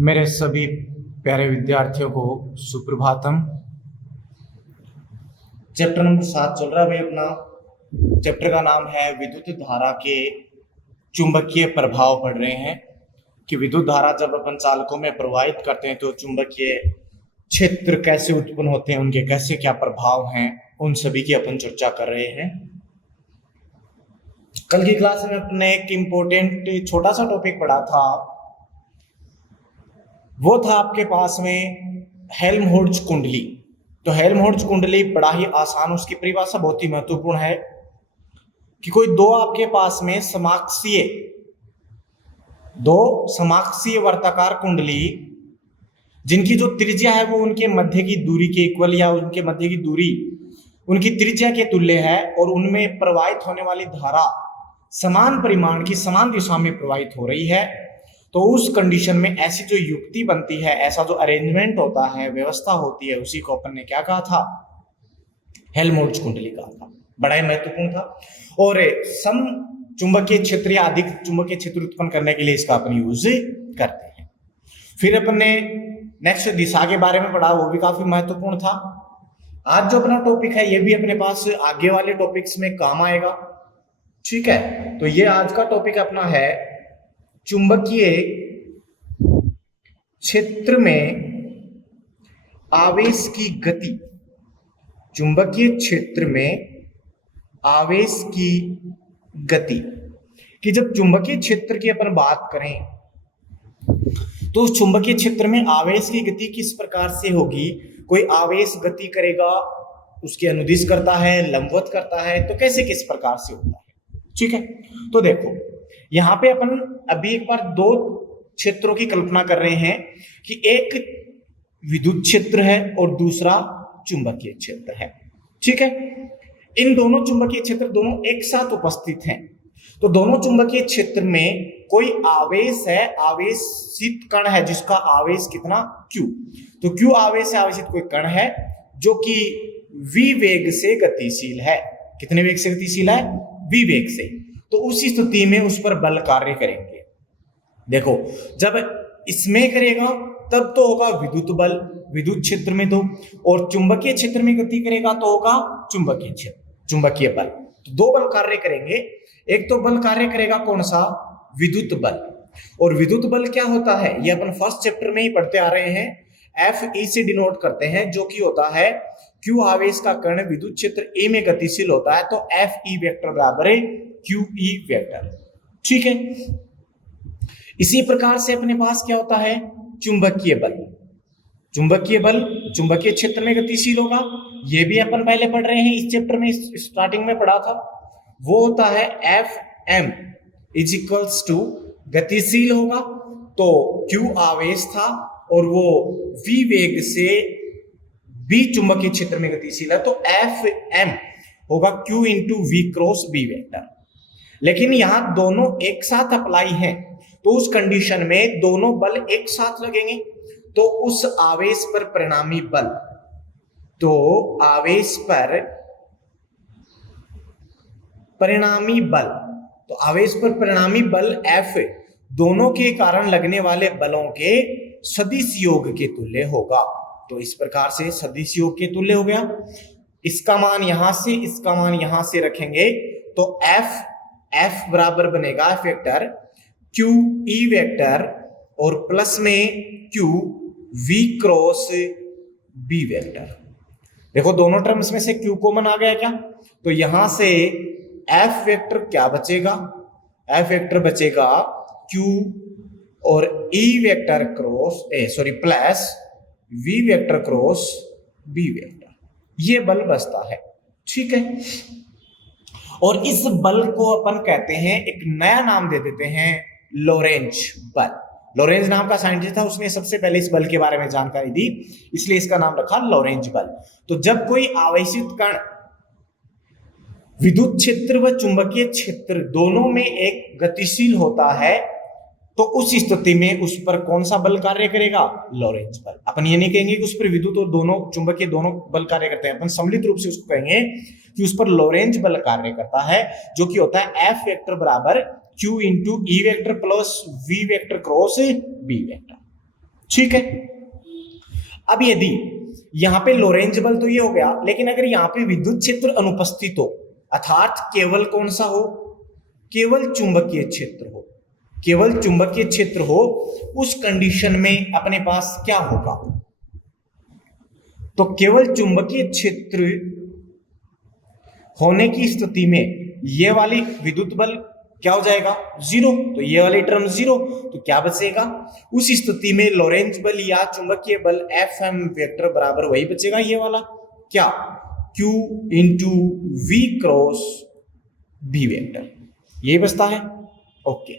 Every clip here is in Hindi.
मेरे सभी प्यारे विद्यार्थियों को सुप्रभातम। चैप्टर नंबर 7 चल रहा है भाई अपना। चैप्टर का नाम है विद्युत धारा के चुंबकीय प्रभाव पढ़ रहे हैं कि विद्युत धारा जब अपन चालकों में प्रवाहित करते हैं तो चुंबकीय क्षेत्र कैसे उत्पन्न होते हैं, उनके कैसे क्या प्रभाव हैं, उन सभी की अपन चर्चा कर रहे हैं। कल की क्लास में अपने एक इम्पोर्टेंट छोटा सा टॉपिक पढ़ा था, वो था आपके पास में हेल्महोल्ट्ज कुंडली। तो हेल्महोल्ट्ज कुंडली बड़ा ही आसान, उसकी परिभाषा बहुत ही महत्वपूर्ण है कि कोई दो आपके पास में समाक्षीय वर्ताकार कुंडली जिनकी जो त्रिज्या है वो उनके मध्य की दूरी के इक्वल या उनके मध्य की दूरी उनकी त्रिज्या के तुल्य है और उनमें प्रवाहित होने वाली धारा समान परिमाण की समान दिशा में प्रवाहित हो रही है, तो उस कंडीशन में ऐसी जो युक्ति बनती है, ऐसा जो अरेंजमेंट होता है, व्यवस्था होती है, उसी को अपन ने क्या कहा था? हेल्महोल्ट्ज कुंडली कहा था। बड़ा ही महत्वपूर्ण था और सम चुंबकीय क्षेत्र या अधिक चुंबकीय क्षेत्र उत्पन्न करने के लिए इसका अपन यूज करते हैं। फिर अपन ने नेक्स्ट दिशा के बारे में पढ़ा, वो भी काफी महत्वपूर्ण था। आज जो अपना टॉपिक है ये भी अपने पास आगे वाले टॉपिक्स में काम आएगा, ठीक है। तो ये आज का टॉपिक अपना है चुंबकीय क्षेत्र में आवेश की गति। चुंबकीय क्षेत्र में आवेश की गति कि जब चुंबकीय क्षेत्र की अपन बात करें तो उस चुंबकीय क्षेत्र में आवेश की गति किस प्रकार से होगी। कोई आवेश गति करेगा, उसके अनुदिश करता है, लंबवत करता है, तो कैसे किस प्रकार से होता है, ठीक है। तो देखो यहां पे अपन अभी एक बार दो क्षेत्रों की कल्पना कर रहे हैं कि एक विद्युत क्षेत्र है और दूसरा चुंबकीय क्षेत्र है, ठीक है। इन दोनों चुंबकीय क्षेत्र दोनों एक साथ उपस्थित हैं, तो दोनों चुंबकीय क्षेत्र में कोई आवेश है, आवेशित कण है जिसका आवेश कितना Q। तो Q आवेश से आवेशित कोई कण है जो कि v वेग से गतिशील है। कितने वेग से गतिशील है? v वेग से। तो उस स्थिति में उस पर बल कार्य करेंगे। देखो जब इसमें करेगा तब तो होगा विद्युत बल विद्युत क्षेत्र में, तो और चुंबकीय क्षेत्र में गति करेगा तो होगा चुंबकीय क्षेत्र, चुंबकीय बल। तो दो बल कार्य करेंगे। एक तो बल कार्य करेगा कौन सा? विद्युत बल। और विद्युत बल क्या होता है ये अपन फर्स्ट चैप्टर में ही पढ़ते आ रहे हैं। Fe से डिनोट करते हैं, जो कि होता है Q आवेश का कण विद्युत क्षेत्र A में गतिशील होता है, तो Fe वेक्टर बराबर है QE वेक्टर, ठीक है। इसी प्रकार से अपने पास क्या होता है? चुंबकीय बल। चुंबकीय बल चुंबकीय क्षेत्र में गतिशील होगा, ये भी अपन पहले पढ़ रहे हैं, इस चैप्टर में स्टार्टिंग में पढ़ा था। वो होता है Fm इज इक्वल्स टू गतिशील होगा, तो Q आवेश था और वो v वेग से B चुंबकीय क्षेत्र में गतिशील है, तो Fm होगा Q into V cross B vector. लेकिन यहां दोनों एक साथ अप्लाई हैं, तो उस कंडीशन में दोनों बल एक साथ लगेंगे, तो उस आवेश पर परिणामी बल, तो आवेश पर परिणामी बल, तो आवेश पर परिणामी बल F दोनों के कारण लगने वाले बलों के सदिश योग के तुल्य होगा। तो इस प्रकार से सदिश योग के तुल्य हो गया। इसका मान यहां से, इसका मान यहां से रखेंगे, तो F बराबर बनेगा F वेक्टर QE वेक्टर और प्लस में Q V cross B vector. देखो दोनों टर्म्स में से Q कॉमन आ गया क्या? तो यहां से F वेक्टर क्या बचेगा? F वेक्टर बचेगा Q और E vector cross plus V vector cross B vector, ये बल बचता है, ठीक है। और इस बल को अपन कहते हैं, एक नया नाम दे देते हैं, लोरेंज बल। लोरेंज नाम का साइंटिस्ट था, उसने सबसे पहले इस बल के बारे में जानकारी दी, इसलिए इसका नाम रखा लोरेंज बल। तो जब कोई आवेशित कण विद्युत क्षेत्र व चुंबकीय क्षेत्र दोनों में एक गतिशील होता है, तो उस स्थिति में उस पर कौन सा बल कार्य करेगा? लोरेंज बल। अपन ये नहीं कहेंगे कि उस पर विद्युत और दोनों चुंबकीय दोनों बल कार्य करते हैं, अपन सम्मिलित रूप से उसको कहेंगे कि उस पर लोरेंज बल कार्य करता है, जो कि होता है F वेक्टर बराबर Q into E vector plus V vector cross B vector, ठीक है। अब यदि यहां पे लोरेंज बल तो ये हो गया, लेकिन अगर यहां पे विद्युत क्षेत्र अनुपस्थित हो, अर्थात केवल कौन सा हो, केवल चुंबकीय क्षेत्र हो, केवल चुंबकीय क्षेत्र हो, उस कंडीशन में अपने पास क्या होगा, तो केवल चुंबकीय क्षेत्र होने की स्थिति में ये वाली विद्युत बल क्या हो जाएगा, जीरो। तो ये वाली टर्म जीरो, तो क्या बचेगा, उस स्थिति में लोरेंज बल या चुंबकीय बल एफ एम वेक्टर बराबर वही बचेगा, ये वाला क्या, Q into V cross B vector, ये बचता है। ओके,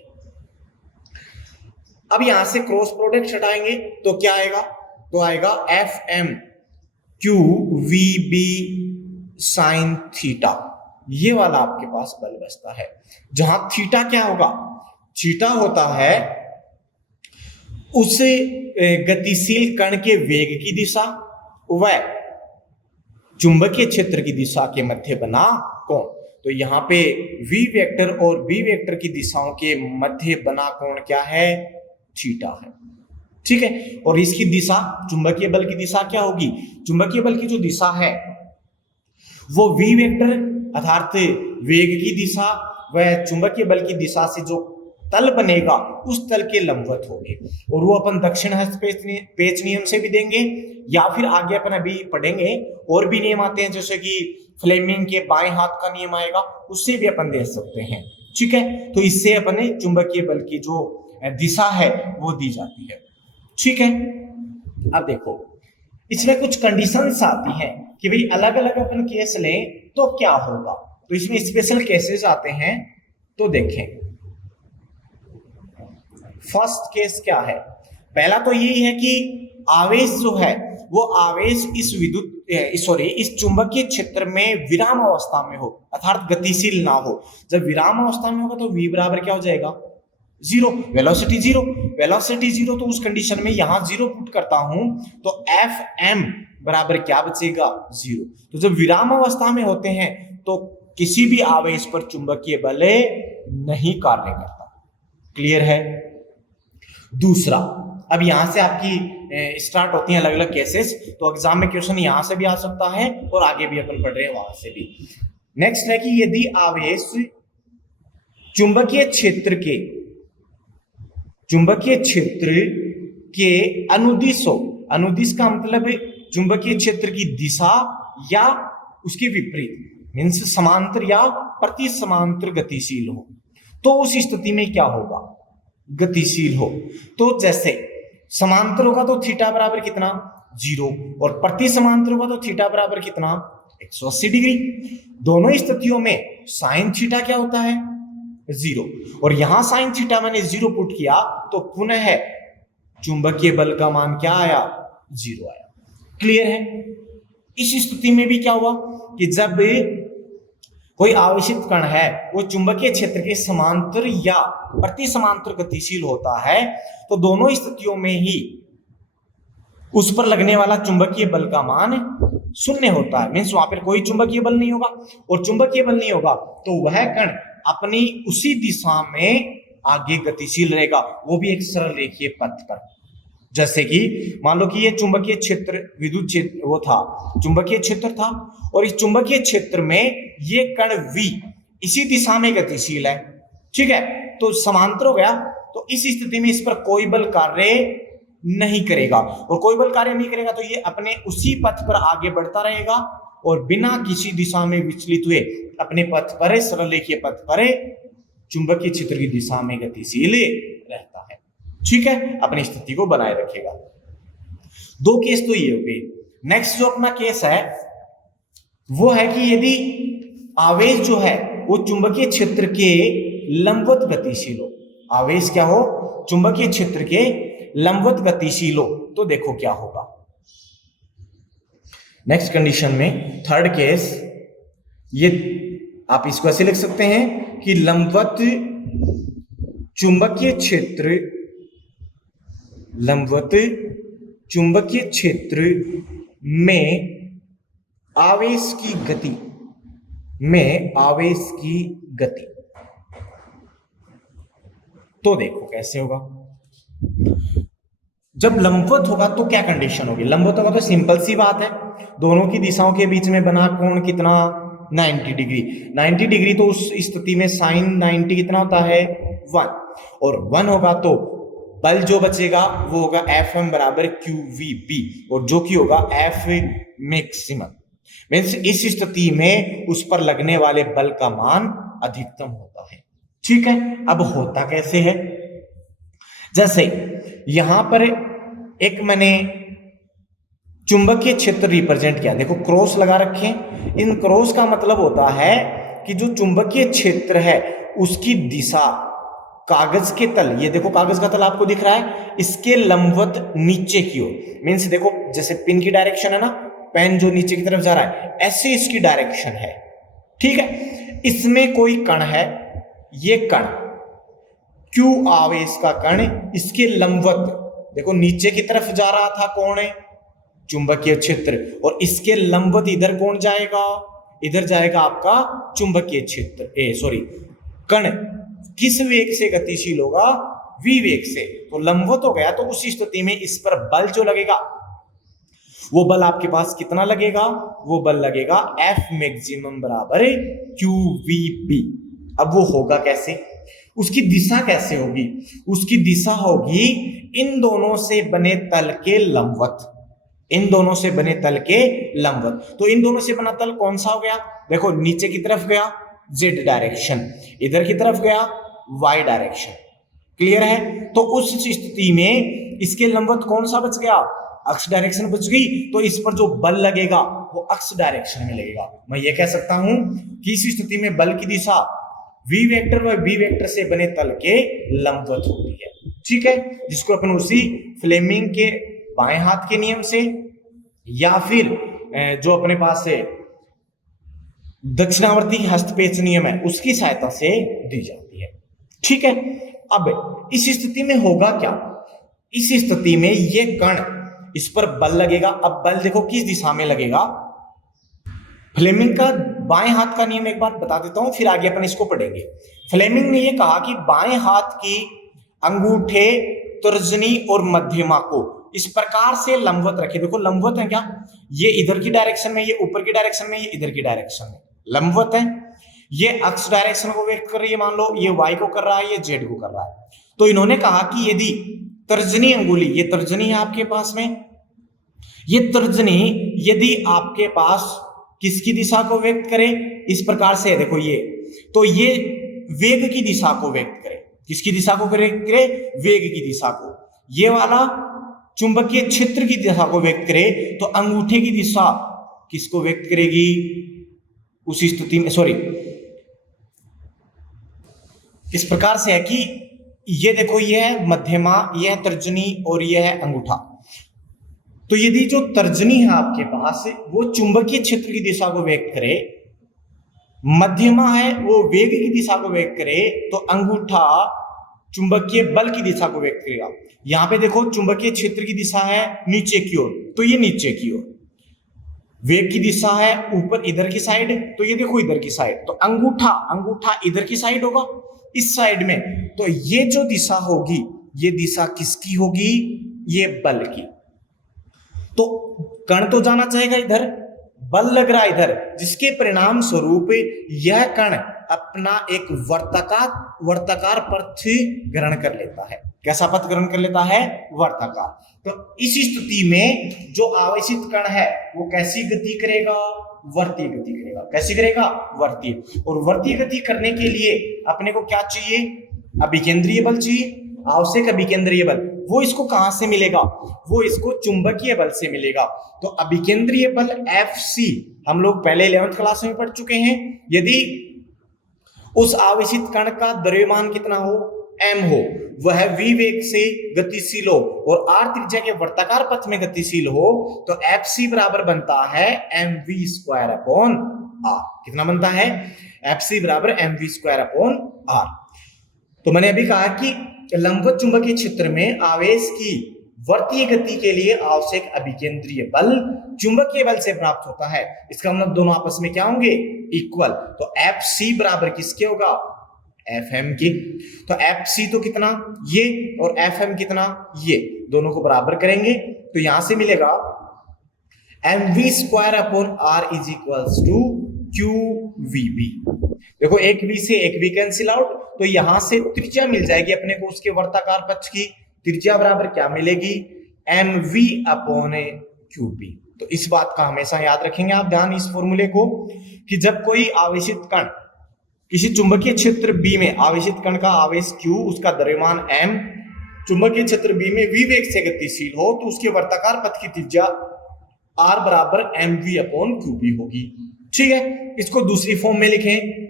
अब यहां से क्रॉस प्रोडक्ट हटाएंगे तो क्या आएगा, तो आएगा F M Q V B sine theta, ये वाला आपके पास बल बचता है, जहां थीटा क्या होगा, थीटा होता है उस गतिशील कण के वेग की दिशा व चुंबकीय क्षेत्र की दिशा के मध्य बना कोण। तो यहाँ पे v वेक्टर और b वेक्टर की दिशाओं के मध्य बना कोण क्या है, थीटा है। ठीक है, और इसकी दिशा, चुंबकीय बल की दिशा क्या होगी, चुंबकीय बल की जो दिशा है वो v वेक्टर अर्थात वेग की दिशा व चुंबकीय बल की दिशा से जो तल बनेगा उस तल के लंबवत होगी, और वो अपन दक्षिण हस्त पेच नियम से भी देंगे, या फिर आगे अपन अभी पढ़ेंगे और भी नियम आते हैं, जैसे कि फ्लेमिंग के बाएं हाथ का नियम आएगा, उससे भी अपन दे सकते हैं। ठीक है, तो इससे अपने चुंबकीय बल की जो दिशा है वो दी जाती है। ठीक है, अब देखो इसमें कुछ कंडीशंस आती हैं कि भाई अलग अलग अपन केस लें तो क्या होगा, तो इसमें स्पेशल केसेस आते हैं। तो देखें फर्स्ट केस क्या है, पहला तो यही है कि आवेश जो है वो आवेश इस इस चुंबकीय क्षेत्र में विराम अवस्था में हो, अर्थात गतिशील ना हो। जब विराम अवस्था में होगा तो v बराबर क्या हो जाएगा, zero, velocity zero, velocity zero, तो उस कंडीशन में यहां जीरो पुट करता हूं तो एफ एम बराबर क्या बचेगा, जीरो। तो जब विराम अवस्था में होते हैं तो किसी भी आवेश पर चुंबकीय बल नहीं कार्य करता। क्लियर है। दूसरा, अब यहां से आपकी स्टार्ट होती हैं अलग अलग केसेस, तो एग्जाम में क्वेश्चन यहां से भी आ सकता है और आगे भी अपन पढ़ रहे हैं वहां से भी। नेक्स्ट है कि यदि आवेश चुंबकीय क्षेत्र के अनुदिश हो, अनुदिश का मतलब चुंबकीय क्षेत्र की दिशा या उसके विपरीत, मीन्स समांतर या प्रति समांतर गतिशील हो, तो उस स्थिति में क्या होगा, गतिशील हो। तो जैसे समांतर होगा तो थीटा बराबर कितना, जीरो, और प्रति समांतर होगा तो थीटा बराबर कितना, 180 डिग्री। दोनों स्थितियों में साइन थीटा क्या होता है, जीरो, और यहां साइन थीटा मैंने जीरो पुट किया तो पुनः चुंबकीय बल का मान क्या आया, जीरो आया। क्लियर है। इस स्थिति में भी क्या हुआ कि जब कोई आवेशित कण है वो चुंबकीय क्षेत्र के समांतर या प्रति समांतर गतिशील होता है, तो दोनों स्थितियों में ही उस पर लगने वाला चुंबकीय बल का मान शून्य होता है, मीन्स वहां पर कोई चुंबकीय बल नहीं होगा, और चुंबकीय बल नहीं होगा तो वह कण अपनी उसी दिशा में आगे गतिशील रहेगा, वो भी एक सरल रेखीय पथ पर। जैसे कि मान लो कि ये चुंबकीय क्षेत्र, विद्युत क्षेत्र वो था, चुंबकीय क्षेत्र था, और इस चुंबकीय क्षेत्र में ये कण V इसी दिशा में गतिशील है। ठीक है, तो समांतर हो गया, तो इस स्थिति में इस पर कोई बल कार्य नहीं करेगा, और कोई बल कार्य नहीं करेगा तो ये अपने उसी पथ पर आगे बढ़ता रहेगा और बिना किसी दिशा में विचलित हुए अपने पथ पर, सरल रेखीय पथ पर चुंबकीय क्षेत्र की दिशा में गतिशील रहता है। ठीक है, अपनी स्थिति को बनाए रखेगा। दो केस तो ये हो गए। नेक्स्ट जो अपना केस है वो है कि यदि आवेश जो है वो चुंबकीय क्षेत्र के लंबवत गतिशील हो, आवेश क्या हो, चुंबकीय क्षेत्र के लंबवत गतिशील हो, तो देखो क्या होगा। नेक्स्ट कंडीशन में थर्ड केस, ये आप इसको ऐसे लिख सकते हैं कि लंबवत चुंबकीय क्षेत्र में आवेश की गति, तो देखो कैसे होगा। जब लंबवत होगा तो क्या कंडीशन होगी? लंबवत होगा तो सिंपल सी बात है, दोनों की दिशाओं के बीच में बना कोण कितना? 90 डिग्री। 90 डिग्री तो उस स्थिति में साइन 90 कितना होता है? 1। और 1 होगा तो बल जो बचेगा वो होगा Fm बराबर QVB, और जो कि होगा F मैक्सिमम। मीन्स इस स्थिति में उस पर लगने वाले बल का मान अधिकतम होता है। ठीक है, अब होता कैसे है? जैसे यहां पर एक मैंने चुंबकीय क्षेत्र रिप्रेजेंट किया, देखो क्रॉस लगा रखे। इन क्रॉस का मतलब होता है कि जो चुंबकीय क्षेत्र है उसकी दिशा कागज के तल, ये देखो कागज का तल आपको दिख रहा है, इसके लंबवत नीचे की ओर। मीन्स देखो जैसे पिन की डायरेक्शन है ना, पेन जो नीचे की तरफ जा रहा है, ऐसे इसकी डायरेक्शन है। ठीक है, इसमें कोई कण है, ये कण Q आवेश का कण इसके लंबवत, देखो नीचे की तरफ जा रहा था कौन है? चुंबकीय क्षेत्र, और इसके लंबवत इधर कौन जाएगा? इधर जाएगा आपका चुंबकीय क्षेत्र, कण किस वेग से गतिशील होगा? v वेग से। तो लंबवत हो गया, तो उस स्थिति में इस पर बल जो लगेगा वो बल आपके पास कितना लगेगा? वो बल लगेगा F मैक्सिमम बराबर QVB। अब वो होगा कैसे? उसकी दिशा कैसे होगी? उसकी दिशा होगी इन दोनों से बने तल के लंबवत, इन दोनों से बने तल के लंबवत। तो इन दोनों से बना तल कौन सा हो गया? देखो नीचे की तरफ गया z डायरेक्शन, इधर की तरफ गया y डायरेक्शन। क्लियर है? तो उस स्थिति में इसके लंबवत कौन सा बच गया? अक्ष डायरेक्शन बच गई। तो इस पर जो बल लगेगा वो अक्ष डायरेक्शन में लगेगा। मैं ये कह सकता हूं कि इस स्थिति में बल की दिशा v वेक्टर व b वेक्टर से बने तल के लंबवत होती है। ठीक है, जिसको अपन उसी फ्लेमिंग के बाएं हाथ के नियम से या फिर जो अपने पास है दक्षिणावर्ती हस्तपेच नियम है उसकी सहायता से दी जाती है। ठीक है, अब इस स्थिति में होगा क्या? इस स्थिति में ये कण, इस पर बल लगेगा। अब बल देखो किस दिशा में लगेगा? फ्लेमिंग का बाएं हाथ का नियम एक बार बता देता हूं, फिर आगे अपन इसको पढ़ेंगे। फ्लेमिंग ने यह कहा कि बाएं हाथ की अंगूठे, तर्जनी और मध्यमा को इस प्रकार से लंबवत रखे। देखो लंबवत है क्या? ये इधर की डायरेक्शन में, ये ऊपर की डायरेक्शन में, ये इधर की डायरेक्शन में लंबवत है। ये अक्ष डायरेक्शन को व्यक्त कर रही है, मान लो ये y को कर रहा है, ये z को कर रहा है। तो इन्होंने कहा कि यदि तर्जनी अंगुली, ये तर्जनी है आपके पास में, ये तर्जनी यदि आपके पास किसकी दिशा को व्यक्त करे? इस प्रकार से, देखो ये, तो ये वेग की दिशा को व्यक्त करे। किसकी दिशा को व्यक्त करे? वेग की दिशा को। ये वाला चुंबकीय क्षेत्र की दिशा को व्यक्त करे, तो अंगूठे की दिशा किसको व्यक्त करेगी? उस स्थिति में इस प्रकार से है कि ये देखो, ये है मध्यमा, ये है तर्जनी और ये है अंगूठा। तो यदि जो तर्जनी है आपके पास वो चुंबकीय क्षेत्र की दिशा को व्यक्त करे, मध्यमा है वो वेग की दिशा को व्यक्त करे, तो अंगूठा चुंबकीय बल की दिशा को व्यक्त करेगा। यहां पे देखो चुंबकीय क्षेत्र की दिशा है नीचे की ओर, तो ये नीचे की ओर। वेग की दिशा है ऊपर इधर की साइड, तो ये देखो इधर की साइड। तो अंगूठा इधर की साइड होगा, इस साइड में। तो ये जो दिशा होगी, ये दिशा किसकी होगी? ये बल की। तो कण तो जाना चाहेगा इधर, बल लग रहा है इधर, जिसके परिणाम स्वरूप यह कण अपना एक वर्ताकार पथ ग्रहण कर लेता है। कैसा पथ ग्रहण कर लेता है? वर्ताकार। तो इस स्थिति में जो आवेशित कण है वो कैसी गति करेगा? वर्तीय गति करेगा। कैसी करेगा? वर्तीय। और वर्तीय गति करने के लिए अपने को क्या चाहिए? अभिकेंद्रीय बल चाहिए, आवश्यक अभिकेंद्रीय बल। वो इसको कहां से मिलेगा? वो इसको चुंबकीय बल से मिलेगा। तो अभिकेंद्रीय बल Fc हम लोग पहले 11th क्लास में पढ़ चुके हैं। यदि उस आवेशित कण का द्रव्यमान कितना हो? m हो, वह v वेग से गतिशील हो और r त्रिज्या के वर्ताकार पथ में गतिशील हो, तो Fc बराबर बनता है mv²/r। कितना बनता है? Fc बराबर mv²/r। तो मैंने अभी कहा कि लंबवत चुंबकीय क्षेत्र में आवेश की वर्तीय गति के लिए आवश्यक अभिकेंद्रीय बल चुंबकीय बल से प्राप्त होता है। इसका मतलब दोनों आपस में क्या होंगे? इक्वल। तो Fc बराबर किसके होगा? एफ एम की। तो एफ सी तो कितना ये और एफ एम कितना ये, दोनों को बराबर करेंगे तो यहां से मिलेगा M V square upon R is equals to Q V B. देखो एक वी से एक वी कैंसिल आउट, तो यहां से त्रिज्या मिल जाएगी अपने को उसके वर्ताकार पथ की। त्रिज्या बराबर क्या मिलेगी, M V upon Q B. तो इस बात का हमेशा याद रखेंगे आप ध्यान इस फॉर्मूले को, कि जब कोई आवेशित कण किसी चुंबकीय क्षेत्र बी में, आवेशित कण का आवेश q, उसका द्रव्यमान m, चुंबकीय क्षेत्र बी में v वेग से गतिशील हो, तो उसके वर्ताकार पथ की त्रिज्या r बराबर mv अपॉन qb होगी। ठीक है, इसको दूसरी फॉर्म में लिखें।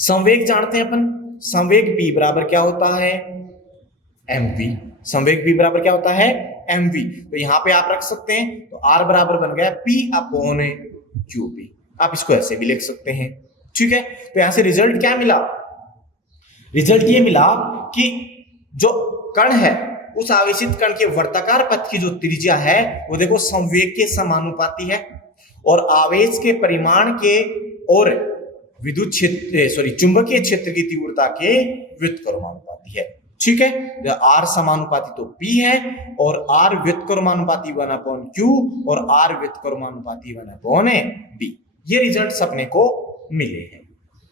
संवेग जानते हैं अपन, संवेग b बराबर क्या होता है, mv। संवेग b बराबर क्या होता है, mv। तो यहां पे आप रख सकते हैं, तो r बराबर बन गया p अपॉन qb। आप इसको ऐसे भी लिख सकते हैं। ठीक है, तो यहां से रिजल्ट क्या मिला, रिजल्ट ये मिला कि जो कण है उस आवेशित कण के वर्ताकार पथ की जो त्रिज्या है वो देखो संवेग के समानुपाती है, और आवेश के परिमाण के और विद्युत क्षेत्र चुंबकीय क्षेत्र की तीव्रता के व्युत्क्रमानुपाती है। ठीक है, आर समानुपाती तो P है और आर व्युत्क्रमानुपाती 1/Q और आर व्युत्क्रमानुपाती 1/B। ये रिजल्ट अपने को मिले हैं।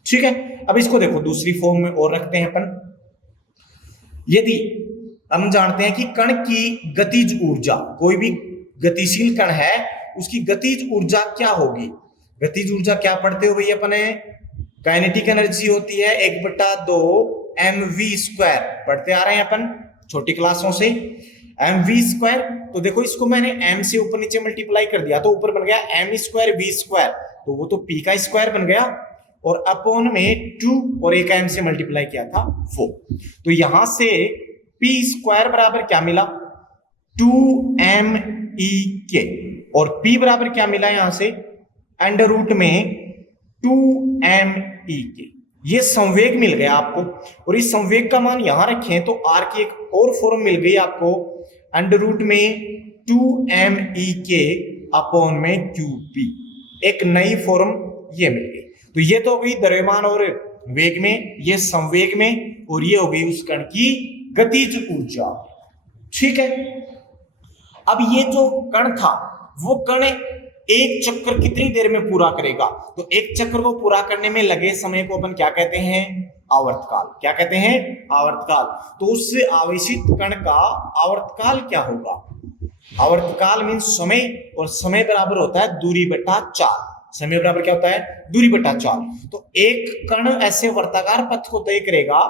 ठीक है, अब इसको देखो दूसरी फॉर्म में और रखते हैं अपन। यदि हम जानते हैं कि कण की गतिज ऊर्जा, कोई भी गतिशील कण है उसकी गतिज ऊर्जा क्या होगी, गतिज ऊर्जा क्या पढ़ते हो भाई अपने, काइनेटिक एनर्जी होती है 1/2 mv², पढ़ते आ रहे हैं अपन छोटी क्लासों से, mv²। तो देखो इसको मैंने m से ऊपर नीचे मल्टीप्लाई कर दिया तो ऊपर बन गया m² v², तो वो तो p का स्क्वायर बन गया, और अपॉन में 2 और एक m से मल्टीप्लाई किया था 4। तो यहां से p² बराबर क्या मिला, 2mek, और p बराबर क्या मिला यहां से, अंडर रूट में 2mek। ये संवेग मिल गया आपको, और इस संवेग का मान यहां रखें तो r की एक और फॉर्म मिल गई आपको, अंडर रूट में 2mek अपॉन में qp, एक नई फॉर्म ये मिल गई। तो ये तो हो गई द्रव्यमान और वेग में, ये संवेग में, और ये हो गई उस कण की गतिज ऊर्जा। ठीक है, अब ये जो कण था वो कण एक चक्कर कितनी देर में पूरा करेगा, तो एक चक्कर को पूरा करने में लगे समय को अपन क्या कहते हैं, आवर्तकाल। क्या कहते हैं, आवर्तकाल। तो उस आवेशित कण का आवर्तकाल क्या होगा, आवर्तकाल मीन समय, और समय बराबर होता है दूरी बटा चाल। समय बराबर क्या होता है, दूरी बटा चाल। तो एक कण ऐसे वर्ताकार पथ को तय करेगा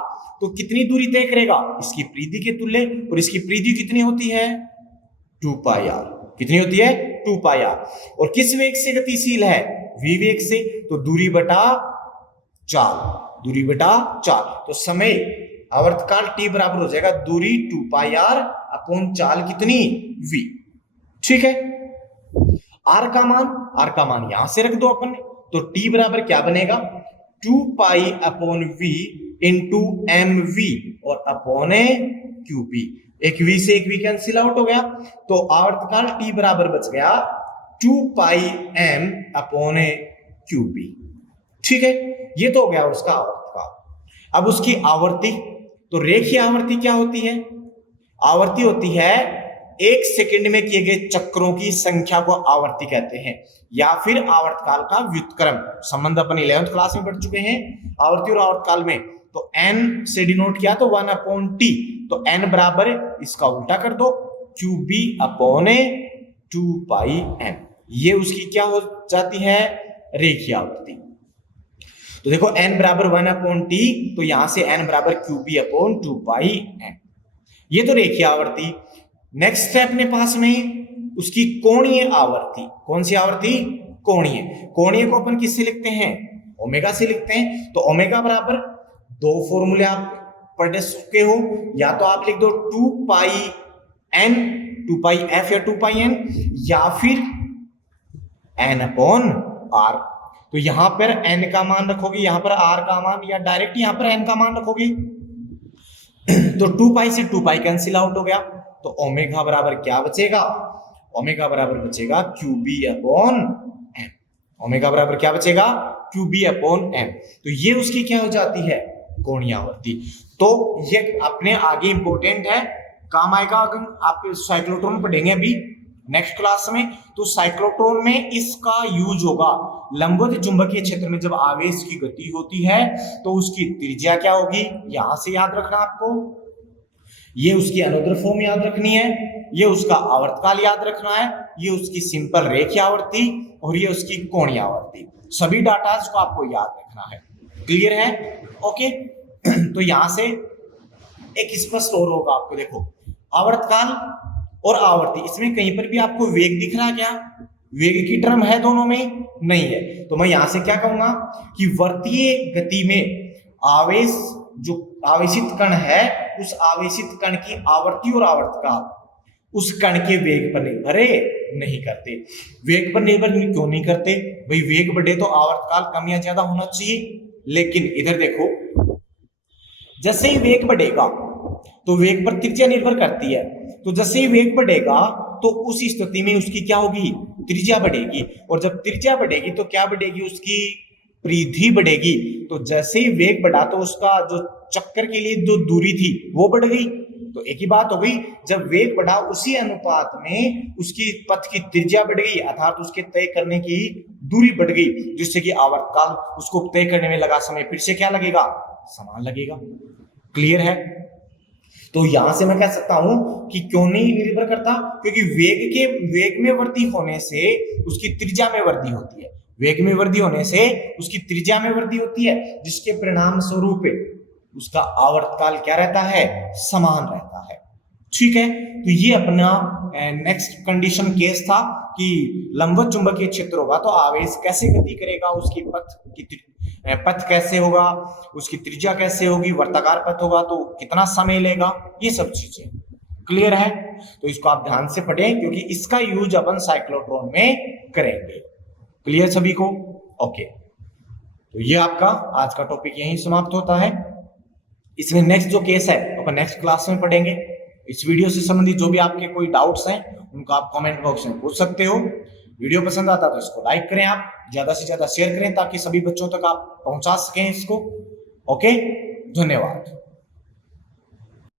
तो कितनी दूरी तय करेगा, इसकी परिधि के तुल्य, और इसकी परिधि कितनी होती है, 2πr। कितनी होती है, 2πr। और किस वेग से गतिशील है, v वेग से, तो दूरी बटा चाल, दूरी बटा चाल। तो समय आवर्तकाल t बराबर हो जाएगा दूरी 2πr अपॉन चाल कितनी, v। ठीक है, r का मान यहां से रख दो अपन ने, तो t बराबर क्या बनेगा, 2π अपॉन v इंटू mv और अपॉन qp। एक v से एक v कैंसिल आउट हो गया, तो आवर्तकाल t बराबर बच गया 2πm अपॉन qp। ठीक है, ये तो हो गया उसका आवर्तकाल। अब उसकी आवर्ती, तो रेखीय आवर्ती क्या होती है, आवर्ती होती है एक सेकंड में किए गए चक्रों की संख्या को आवर्ती कहते हैं, या फिर आवर्तकाल का व्युत्क्रम। संबंध अपन 11th क्लास में पढ़ चुके हैं आवर्ती और आवर्तकाल में। तो n से डिनोट किया तो 1/t, तो n बराबर इसका उल्टा कर दो, qb अपॉन 2πm। ये उसकी क्या हो जाती है, रेखीय आवर्ती। तो देखो n बराबर 1/t, तो यहां से n बराबर qb अपॉन 2πm। ये तो रेखीय आवर्ती। नेक्स्ट है अपने पास में उसकी कोणीय आवर्ती। कौन सी आवर्ती, कोणीय। कोणीय को अपन किससे लिखते हैं, ओमेगा से लिखते हैं। तो ओमेगा बराबर दो फॉर्मूले आप पढ़ चुके हो, या तो आप लिख दो 2πn, 2πf या 2πn, या फिर n अपॉन r। तो यहां पर n का मान रखोगे, यहां पर r का मान, या डायरेक्ट यहां पर n का मान रखोगे। तो 2π से 2π कैंसिल आउट हो गया, तो ओमेगा बराबर क्या बचेगा, ओमेगा बराबर बचेगा qb अपॉन m। ओमेगा बराबर क्या बचेगा, qb अपॉन m। तो ये उसकी क्या हो जाती है, कोणीय आवर्ती। तो ये अपने आगे इंपॉर्टेंट है, काम आएगा अगर आप साइक्लोट्रॉन पढ़ेंगे अभी नेक्स्ट क्लास में। तो साइक्लोट्रॉन में इसका यूज होगा लंबवत चुंबकीय क्षेत्र में। जब आवेश की गति होती है तो उसकी त्रिज्या क्या होगी, यहां से याद रखना आपको, ये उसकी अनुदैर्ध्य फॉर्म याद रखनी है, ये उसका आवर्तकाल याद रखना है, ये उसकी सिंपल रेखीय आवर्ती और ये उसकी कोणीय आवर्ती। सभी डाटा को आपको याद रखना है। क्लियर है? ओके। तो यहां से एक स्पष्ट और होगा आपको, देखो आवर्तकाल और आवर्ती, इसमें कहीं पर भी आपको वेग दिख रहा क्या? वेग की टर्म है दोनों में? नहीं है। तो मैं यहां से क्या कहूंगा कि वर्तीय गति में आवेश, जो आवेशित कण है, उस आवेशित कण की आवर्ती और आवर्तकाल उस कण के वेग पर निर्भर नहीं करते। वेग पर निर्भर क्यों नहीं करते भाई? वेग बढ़े तो आवर्तकाल कम या ज्यादा होना चाहिए, लेकिन इधर देखो, जैसे ही वेग बढ़ेगा तो वेग पर त्रिज्या निर्भर करती है। तो जैसे ही वेग बढ़ेगा तो उस स्थिति में उसकी क्या होगी? त्रिज्या बढ़ेगी। और जब त्रिज्या बढ़ेगी तो क्या बढ़ेगी? उसकी परिधि बढ़ेगी। तो जैसे ही वेग बढ़ा तो उसका जो चक्कर के लिए जो दूरी थी वो बढ़ गई। तो एक ही बात हो गई, जब वेग बढ़ा उसी अनुपात में उसकी पथ की त्रिज्या बढ़ गई, अर्थात उसके तय करने की दूरी बढ़ गई, जिससे कि आवर्तकाल उसको तय करने में लगा समय फिर से क्या लगेगा? समान लगेगा। क्लियर है? तो यहां से मैं कह सकता हूं कि क्यों नहीं निर्भर करता, क्योंकि वेग में वृद्धि होने से उसकी त्रिज्या में वृद्धि होती है। वेग में वृद्धि होने से उसकी त्रिज्या में वृद्धि होती है, जिसके परिणाम स्वरूप उसका आवर्तकाल क्या रहता है? समान रहता है। ठीक है। तो ये अपना नेक्स्ट कंडीशन केस था कि लंबवत चुंबकीय क्षेत्र होगा तो आवेश कैसे गति करेगा, उसकी पथ कैसे होगा, उसकी त्रिज्या कैसे होगी, वर्ताकार पथ होगा तो कितना समय लेगा, ये सब चीजें क्लियर है। तो इसको आप ध्यान से पढ़ें, क्योंकि इसका यूज अपन साइक्लोट्रॉन में करेंगे। क्लियर सभी को? ओके। तो ये आपका आज का टॉपिक यहीं समाप्त होता है। इसमें नेक्स्ट जो केस है अपन नेक्स्ट क्लास में पढ़ेंगे। इस वीडियो से संबंधित जो भी आपके कोई डाउट्स हैं उनको आप कमेंट बॉक्स में पूछ सकते हो। वीडियो पसंद आता तो इसको लाइक करें, आप ज्यादा से ज्यादा शेयर करें ताकि सभी बच्चों तक आप पहुंचा सकें इसको। ओके, धन्यवाद।